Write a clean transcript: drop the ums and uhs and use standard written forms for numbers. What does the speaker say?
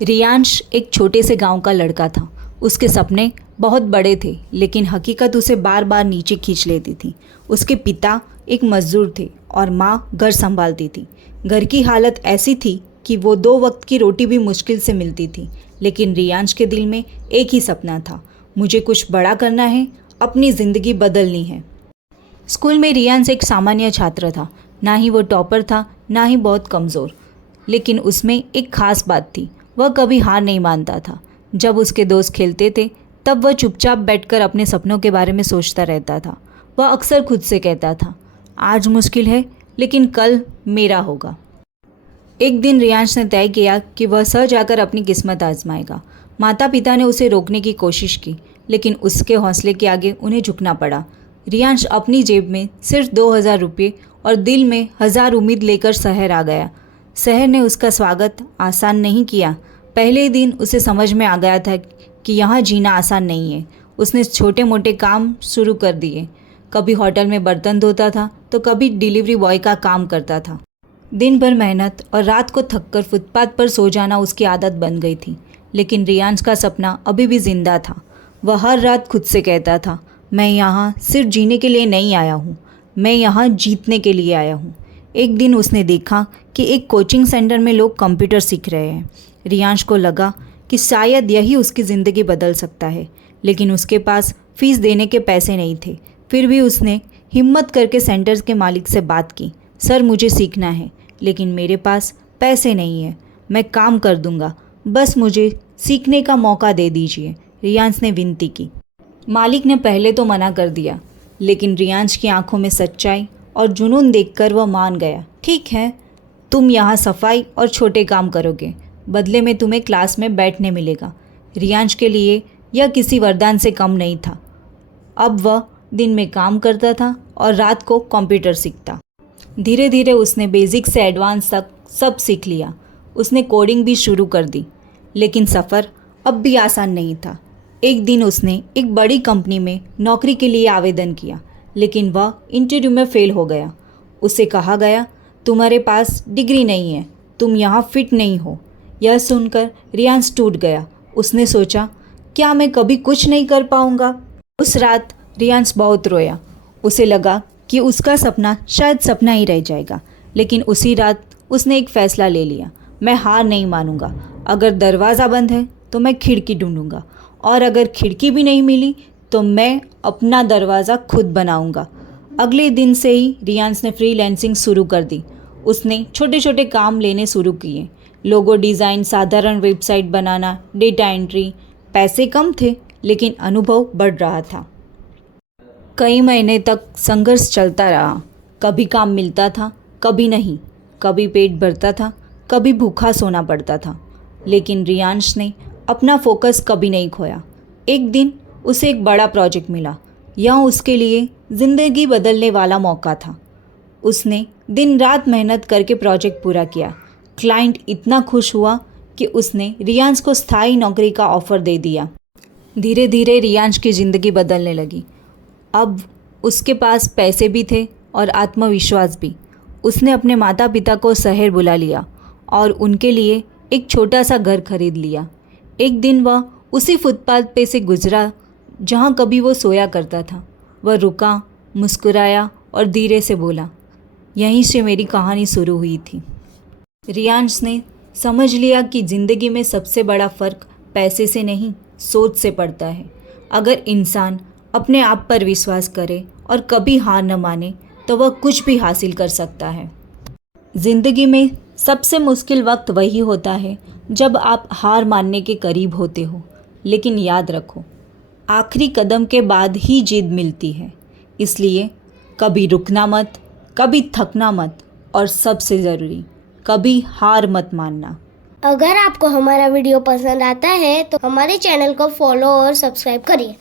रियांश एक छोटे से गांव का लड़का था। उसके सपने बहुत बड़े थे, लेकिन हकीकत उसे बार बार नीचे खींच लेती थी। उसके पिता एक मजदूर थे और माँ घर संभालती थी। घर की हालत ऐसी थी कि वो 2 वक्त की रोटी भी मुश्किल से मिलती थी। लेकिन रियांश के दिल में एक ही सपना था, मुझे कुछ बड़ा करना है, अपनी ज़िंदगी बदलनी है। स्कूल में रियांश एक सामान्य छात्र था। ना ही वो टॉपर था, ना ही बहुत कमज़ोर। लेकिन उसमें एक खास बात थी, वह कभी हार नहीं मानता था। जब उसके दोस्त खेलते थे तब वह चुपचाप बैठकर अपने सपनों के बारे में सोचता रहता था। वह अक्सर खुद से कहता था, आज मुश्किल है लेकिन कल मेरा होगा। एक दिन रियांश ने तय किया कि वह सच जाकर अपनी किस्मत आजमाएगा। माता पिता ने उसे रोकने की कोशिश की, लेकिन उसके हौसले के आगे उन्हें झुकना पड़ा। रियांश अपनी जेब में सिर्फ 2000 रुपये और दिल में 1000 उम्मीद लेकर शहर आ गया। शहर ने उसका स्वागत आसान नहीं किया। पहले दिन उसे समझ में आ गया था कि यहाँ जीना आसान नहीं है। उसने छोटे मोटे काम शुरू कर दिए। कभी होटल में बर्तन धोता था तो कभी डिलीवरी बॉय का काम करता था। दिन भर मेहनत और रात को थककर फुटपाथ पर सो जाना उसकी आदत बन गई थी। लेकिन रियांश का सपना अभी भी जिंदा था। वह हर रात खुद से कहता था, मैं यहाँ सिर्फ जीने के लिए नहीं आया हूँ, मैं यहाँ जीतने के लिए आया हूँ। एक दिन उसने देखा कि एक कोचिंग सेंटर में लोग कंप्यूटर सीख रहे हैं। रियांश को लगा कि शायद यही उसकी ज़िंदगी बदल सकता है, लेकिन उसके पास फीस देने के पैसे नहीं थे। फिर भी उसने हिम्मत करके सेंटर के मालिक से बात की, सर मुझे सीखना है लेकिन मेरे पास पैसे नहीं है। मैं काम कर दूंगा, बस मुझे सीखने का मौका दे दीजिए, रियांश ने विनती की। मालिक ने पहले तो मना कर दिया, लेकिन रियांश की आंखों में सच्चाई और जुनून देखकर वह मान गया। ठीक है, तुम यहाँ सफाई और छोटे काम करोगे, बदले में तुम्हें क्लास में बैठने मिलेगा। रियांश के लिए यह किसी वरदान से कम नहीं था। अब वह दिन में काम करता था और रात को कंप्यूटर सीखता। धीरे धीरे उसने बेसिक से एडवांस तक सब सीख लिया। उसने कोडिंग भी शुरू कर दी, लेकिन सफ़र अब भी आसान नहीं था। एक दिन उसने एक बड़ी कंपनी में नौकरी के लिए आवेदन किया, लेकिन वह इंटरव्यू में फेल हो गया। उसे कहा गया, तुम्हारे पास डिग्री नहीं है, तुम यहाँ फिट नहीं हो। यह सुनकर रियांश टूट गया। उसने सोचा, क्या मैं कभी कुछ नहीं कर पाऊँगा। उस रात रियांश बहुत रोया। उसे लगा कि उसका सपना शायद सपना ही रह जाएगा। लेकिन उसी रात उसने एक फ़ैसला ले लिया, मैं हार नहीं मानूंगा। अगर दरवाज़ा बंद है तो मैं खिड़की ढूंढूंगा, और अगर खिड़की भी नहीं मिली तो मैं अपना दरवाज़ा खुद बनाऊंगा। अगले दिन से ही रियांश ने फ्रीलांसिंग शुरू कर दी। उसने छोटे छोटे काम लेने शुरू किए, लोगो डिज़ाइन, साधारण वेबसाइट बनाना, डेटा एंट्री। पैसे कम थे लेकिन अनुभव बढ़ रहा था। कई महीने तक संघर्ष चलता रहा। कभी काम मिलता था, कभी नहीं। कभी पेट भरता था, कभी भूखा सोना पड़ता था। लेकिन रियांश ने अपना फोकस कभी नहीं खोया। एक दिन उसे एक बड़ा प्रोजेक्ट मिला। यह उसके लिए ज़िंदगी बदलने वाला मौका था। उसने दिन रात मेहनत करके प्रोजेक्ट पूरा किया। क्लाइंट इतना खुश हुआ कि उसने रियांश को स्थायी नौकरी का ऑफ़र दे दिया। धीरे धीरे रियांश की ज़िंदगी बदलने लगी। अब उसके पास पैसे भी थे और आत्मविश्वास भी। उसने अपने माता पिता को शहर बुला लिया और उनके लिए एक छोटा सा घर खरीद लिया। एक दिन वह उसी फुटपाथ पे से गुजरा जहाँ कभी वो सोया करता था। वह रुका, मुस्कुराया और धीरे से बोला, यहीं से मेरी कहानी शुरू हुई थी। रियांश ने समझ लिया कि ज़िंदगी में सबसे बड़ा फ़र्क पैसे से नहीं, सोच से पड़ता है। अगर इंसान अपने आप पर विश्वास करे और कभी हार न माने तो वह कुछ भी हासिल कर सकता है। ज़िंदगी में सबसे मुश्किल वक्त वही होता है जब आप हार मानने के करीब होते हो। लेकिन याद रखो, आखिरी कदम के बाद ही जीत मिलती है। इसलिए कभी रुकना मत, कभी थकना मत, और सबसे ज़रूरी, कभी हार मत मानना। अगर आपको हमारा वीडियो पसंद आता है तो हमारे चैनल को फॉलो और सब्सक्राइब करिए।